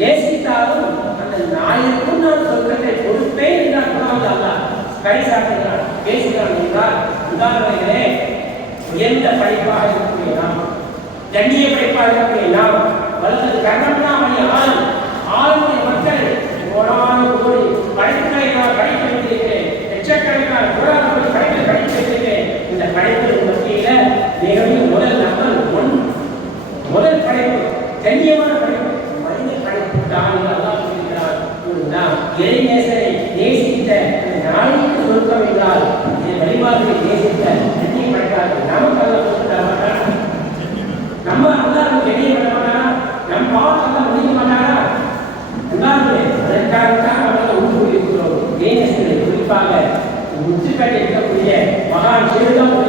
நேசித்தாலும் அந்த நாயக்கும் நான் சொர்க்கத்தை கொடுப்பேன் என்று அர்த்தமாக அல்லாஹ் பரிசாட்டுகிறான் பேசுகிறான் என்றால் உதாரணங்களே உயர்ந்த படிப்பாக இருக்கக்கூடிய நாம் கண்ணிய படைப்பாக இருக்கக்கூடிய நாம் வல்லது கர்ணம்னா மணி ஆளும் ஆளுடைய மக்கள் கோடான கோடி படைப்புகளை நான் படைத்து வைத்திருக்கிறேன். லட்சக்கணக்கான கோடான கோடி படைப்பை படைத்து வைத்திருக்கிறேன். இந்த படைப்புகள் மத்தியில மிகவும் முதல் நம்பர் ஒன் முதல் படைப்பு கண்ணியமான படைப்பு. அதற்காகத்தான் நம்ம உண்டு இருக்கிறோம் குறிப்பாக உச்சிப்பேட்டை இருக்கக்கூடிய மகான் சிறுதான்